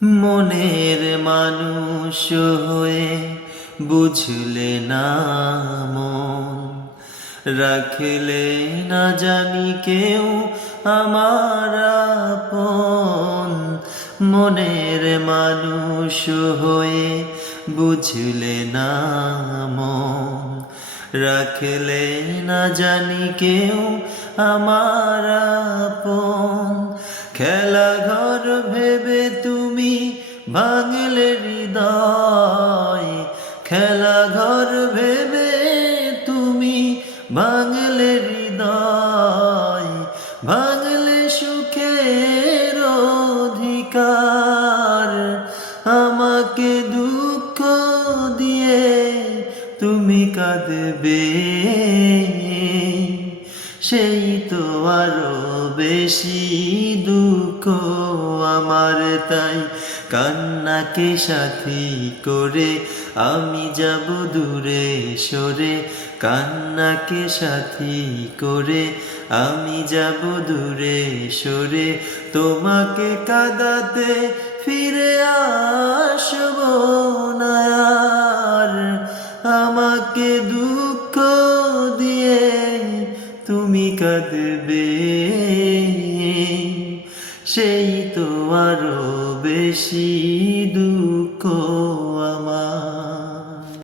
মনের মানুষ হয়ে বুঝলে না মন, রাখলে না জানি কেউ আমার আপন। মনের মানুষ হয়ে বুঝলে না মন, রাখলে না জানি কেউ আমার আপন। খেলা ঘর ভেবে তুমি ভাঙলে হৃদয়, খেলা ঘর ভেবে তুমি ভাঙলে হৃদয়, ভাঙলে সুখের অধিকার। আমাকে দুঃখ দিয়ে তুমি কাঁদবে, সেই তো আরো বেশি দুঃখ আমার। তাই কান্নাকে সাথী করে আমি যাব দূরে সরে, কান্নাকে সাথী করে আমি যাব দূরে সরে। তোমাকে কাঁদাতে ফিরে আসব না আর, আমাকে দুঃখ দিয়ে তুমি কাঁদবে, সেই তো আরো বেশি দুঃখ।